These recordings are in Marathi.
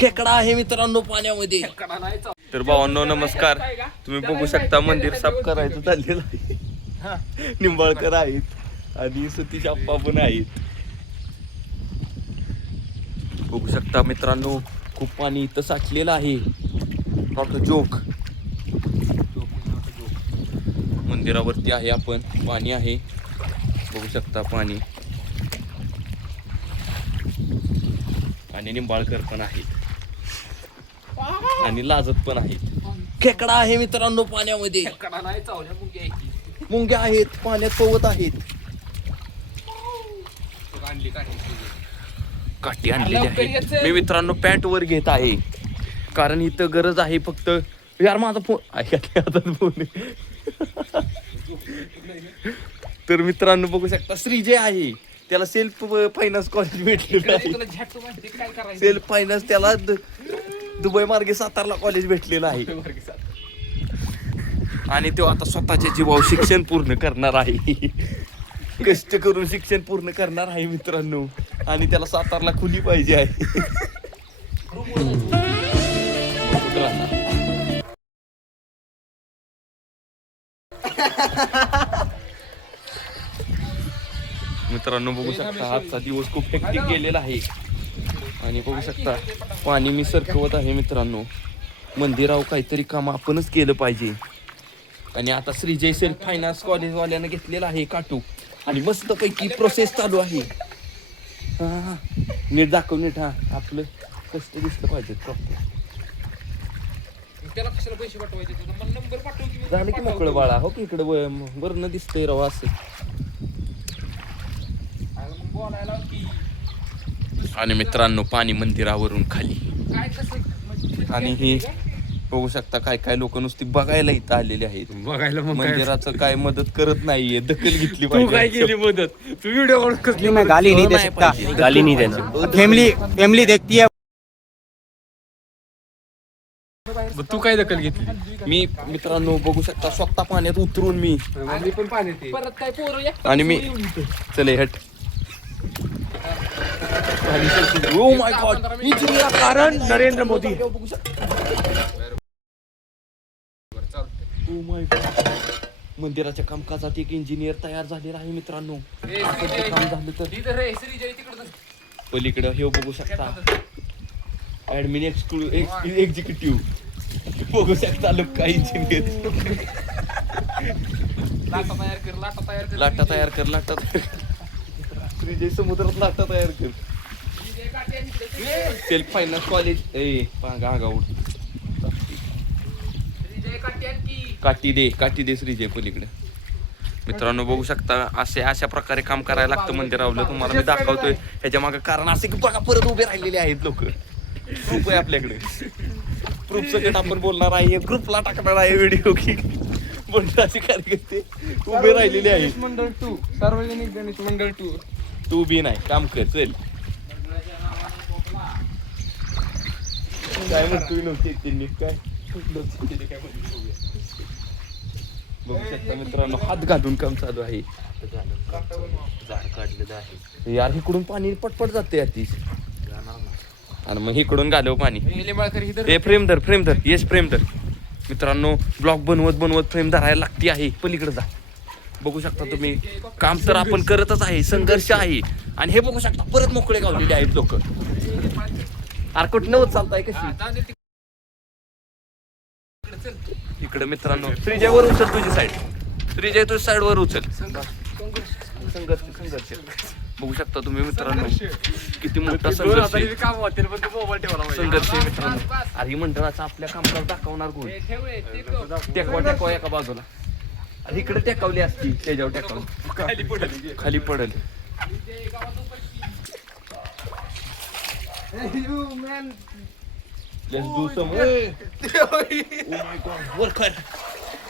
खेकडा आहे मित्रांनो पाण्यामध्ये. तर भावांनो नमस्कार. तुम्ही बघू शकता मंदिर साफ करायचं चाललेलं आहे. निंबाळकर आहेत आणि सतीश आप्पा पण आहेत. बघू शकता मित्रांनो खूप पाणी इथं साठलेलं आहे. Not a joke. मंदिरावरती आहे आपण, पाणी आहे बघू शकता पाणी. आणि निंबाळकर पण आहेत आणि लाजत पण आहेत. खेकडा आहे मित्रांनो पाण्यामध्ये. मुंग्या आहेत पाण्यात पोहत आहेत. काठी आणलेली आहे. मी मित्रांनो पॅन्ट वर घेत आहे कारण इथं गरज आहे फक्त. यार माझा फोन ऐका फोन. तर मित्रांनो बघू शकता श्रीजय आहे, त्याला सेल्फ फायनान्स कॉलेज भेटलेलं आहे. सेल्फ फायनान्स त्याला दुबई मार्गे सातारला कॉलेज भेटलेलं आहे आणि तो आता स्वतःच्या जीवावर शिक्षण पूर्ण करणार आहे. कष्ट करून शिक्षण पूर्ण करणार आहे मित्रांनो. आणि त्याला सातारला खुली पाहिजे आहे. मित्रांनो बघू शकता आजचा दिवस खूप हेक्टिक गेलेला आहे. आणि बघू शकता पाणी मी सरकवत आहे मित्रांनो. मंदिरावर काहीतरी काम आपणच केलं पाहिजे. आणि आता श्रीजय सेल्फ फायनान्स कॉलेजवाल्यानं घेतलेला आहे काटू आणि मस्तपैकी प्रोसेस चालू आहे. नीट दाखव नीट. हा आपलं कष्ट दिसलं पाहिजे प्रॉपर. त्याला कशाला पैसे पाठवायचे? मला नंबर पाठव की. झालं की मोकळं बाळा. हो की इकडं बरं न दिसतंय राव असं. आणि मित्रांनो पाणी मंदिरावरून खाली. काय कसं आणि ही बघू शकता काय काय लोक नुसती बघायला इथं आलेले आहेत. बघायला मंदिराचं काय मदत करत नाहीये. दखल घेतली तू काय पाहिजे. केली मदत? तू व्हिडिओ काढून कसली मैं गाली नहीं दे सकता, गाली नहीं देना. फैमिली देखती है. तू काय दखल घेतली? मी मित्रांनो बघू शकता स्वतः पाण्यात उतरून मी आम्ही पण पाण्यात परत काय पोरं आणि मी चले हट. ओ माय गॉड. कारण Narendra Modi. Oh my god. मंदिराच्या कामकाजात एक इंजिनियर तयार झालेला आहे मित्रांनो. काम झालं तर पलीकडं हे बघू शकता ऍडमिन एक्झिक्युटिव्ह बघू शकता लोक काय इंजिनियर. लाटा तयार कर. श्रीजय समुद्रात लाटा तयार कर. सेल्फ फायनान्स कॉलेज काठी दे श्रीजय पलीकडे. मित्रांनो बघू शकता अशा प्रकारे काम करायला लागतं मंदिरावलं. तुम्हाला मी दाखवतोय ह्याच्या मागे कारण असे की बघा परत उभे राहिलेले आहेत लोक. प्रूफ आहे आपल्याकडे. प्रूफ सगळं आपण बोलणार आहे, ग्रुपला टाकणार आहे व्हिडिओ की मंडळाचे कार्यकर्ते उभे राहिलेले आहेत. मंडळ 2 सार्वजनिक गणेश मंडळ 2. तू बी नाही काम कर चल. काय म्हणतोय नव्हते त्यांनी काय बघू शकता मित्रांनो हात घालून काम चालू आहे. झाड काढलेलं आहे यार इकडून पाणी पटपट जाते अतिश. आणि मग इकडून घालव पाणी. हे फ्रेम धर येस फ्रेम धर. मित्रांनो ब्लॉग बनवत फ्रेम धरायला लागती आहे. पलीकडे जा. बघू शकता तुम्ही काम तर आपण करतच आहे. संघर्ष आहे. आणि हे बघू शकता परत मोकळे गावलेले आहेत लोक. अरे कुठं होत चालताय कशी इकडे मित्रांनो. श्रीजय वर उचल तुझी साईड. श्रीजय तुझी साईड वर उचल. संघर्ष बघू शकता तुम्ही मित्रांनो किती मोठा संघर्ष आहे मित्रांनो. अरे ही मंडळाचं आपल्या कामकाज दाखवणार कोण? टेकवा एका बाजूला. अरे इकडे टेकावली असती त्याच्यावर टेकावली खाली पडल. Let's do some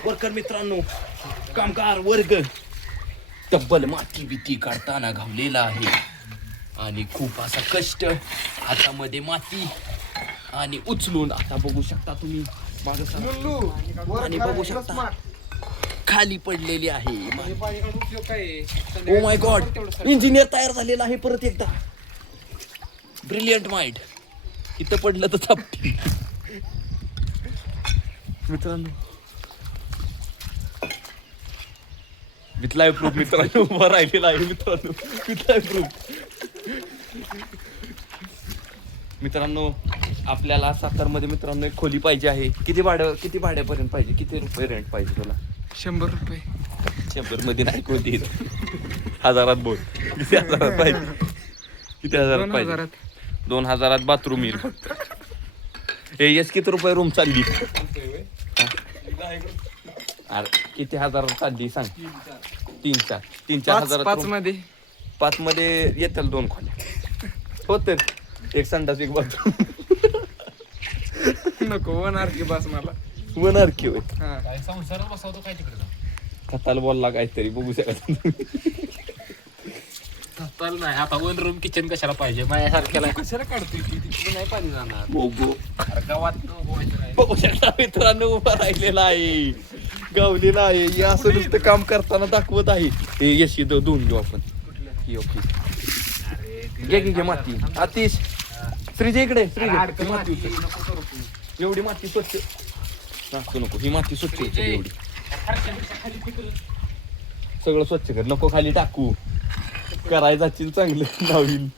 वर्कर मित्रांनो कामगार वर्ग तब्बल माती भीती काढताना घावलेला आहे. आणि खूप असा कष्ट हातामध्ये माती आणि उचलून आता बघू शकता तुम्ही मागं आणि बघू शकता खाली पडलेली आहे. ओ माय गॉड इंजिनियर तयार झालेला आहे परत एकदा. Brilliant mind. इथं पडलं तर थापटी. मित्रांनो विथ लाईव्ह प्रूफ मित्रांनो उभा राहिलेला आहे. मित्रांनो विथ लाईव्ह प्रूफ. मित्रांनो आपल्याला सातारमध्ये मित्रांनो एक खोली पाहिजे आहे. किती भाड्यापर्यंत पाहिजे? किती रुपये रेंट पाहिजे तुला? 100 रुपये. 100 मध्ये नाही कोणती. हजारात बोल. किती हजारात पाहिजे? किती हजारात पाहिजे? 2000 बाथरूम येईल फक्त. यस किती रुपये रूम चालली? अरे किती हजारात चालली सांग? 3-4 हजारात. 5 मध्ये येतील 2 खोल्या. हो तर एक संडास एक बाथरूम. नको 1 RK बस मला. 1 RK होय. हा संसारात बसवतो काय तिकडे. खताला बोलला काहीतरी बघू शकत. चाल नाही आता 1 रूम किचन कशाला पाहिजे माझ्यासारख्याला. कशाला काढतोय ती तिकडे नाही पाणी जाणार. गावात गोवायचं नाही. बघू शकता मित्रांनो उभा राहिलेला आहे. गावलेला आहे. हे असं नुसतं काम करताना दाखवत आहे. हे यश धुवून घेऊ आपण. घे माती. आतिश श्रीजे इकडे. श्रीजे माती उचल. एवढी माती स्वच्छ नाचू नको. ही माती स्वच्छ उचल एवढी. सगळं स्वच्छ कर. नको खाली टाकू. करायचा चांगलं नावील.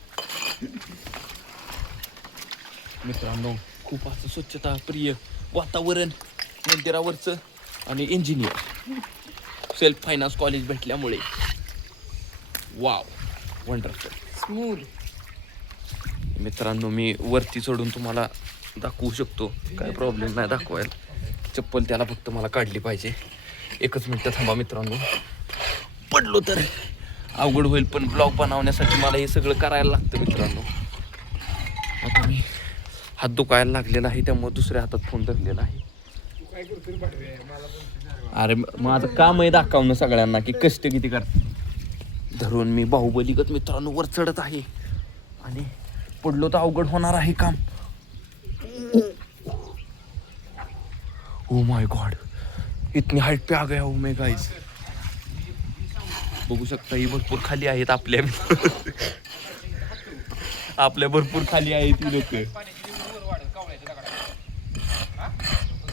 मित्रांनो खूप असं स्वच्छता प्रिय वातावरण मंदिरावरचं आणि इंजिनियर सेल्फ फायनान्स कॉलेज भेटल्यामुळे वाव वंडरफुल स्मूथ. मित्रांनो मी वरती चढून तुम्हाला दाखवू शकतो. काय प्रॉब्लेम नाही दाखवायला. चप्पल त्याला फक्त मला काढली पाहिजे. 1 मिनिट थांबा मित्रांनो. पडलो तर अवघड होईल पण ब्लॉग बनवण्यासाठी मला हे सगळं करायला लागतं मित्रांनो. आता मी हात दुखायला लागलेला आहे त्यामुळे दुसऱ्या हातात फोन धरलेला आहे. अरे मग आता काम आहे दाखवणं सगळ्यांना की कष्ट किती करतात. धरून मी बाहुबलीगत मित्रांनो वर चढत आहे आणि पडलो तर अवघड होणार आहे काम. ओ माय गॉड इतनी हाईट पे आ गया हूं मैं गाइस. बघू शकता ही भरपूर खाली आहेत आपल्या. आपल्या भरपूर खाली आहेत ही लोक.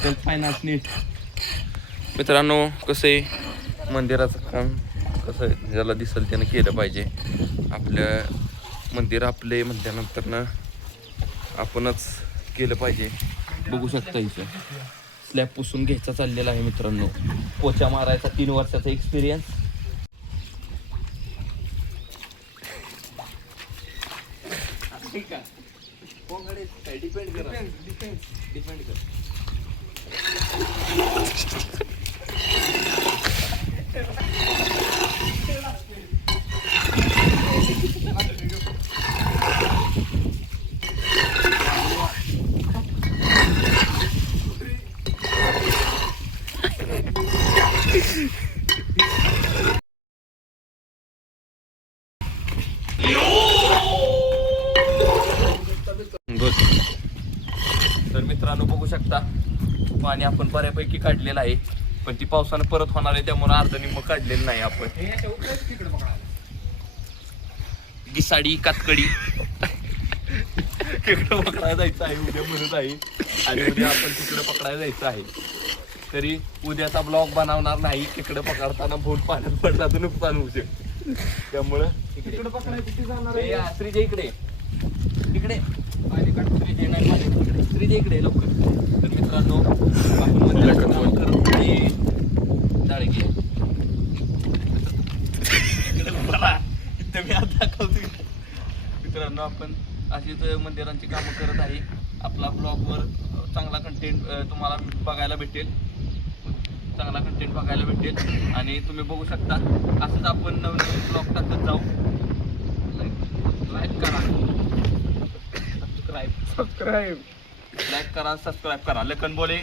सेल्फ फायनान्स नीट. मित्रांनो कसं आहे मंदिराचं काम कसं आहे ज्याला दिसेल त्यानं केलं पाहिजे. आपलं मंदिर आपले म्हटल्यानंतर ना आपणच केलं पाहिजे. बघू शकता इथं स्लॅब पुसून घ्यायचा चाललेला आहे मित्रांनो. पोचा मारायचा 3 वर्षाचा एक्सपिरियन्स. डिपेंड कर. तर मित्रांनो बघू शकता पाणी आपण बऱ्यापैकी काढलेलं आहे पण ती पावसानं परत होणार आहे त्यामुळे अर्ध निम्म काढलेलं नाही आपण. गिसाडी कातकडी तिकडं पकडायला जायचं आहे उद्या म्हणत आहे आणि उद्या आपण तिकडं पकडायला जायचं आहे. तरी उद्याचा ब्लॉग बनवणार नाही. तिकडं पकडताना बोट पाण्यात पडला तर नुकसान होऊ शकते त्यामुळं तिकडे पकडायची जाणार. श्रीजय इकडे इकडे श्रीजय नाही श्रीजय इकडे लवकर. तर मित्रांनो आपण जाळगे मी आता दाखवतो. मित्रांनो आपण अशीच मंदिरांची कामं करत आहे. आपला ब्लॉगवर चांगला कंटेंट तुम्हाला बघायला भेटेल. आणि तुम्ही बघू शकता असंच आपण नवीन ब्लॉग टाकत जाऊ. लाईक करा सबस्क्राईब करा. लखन बोले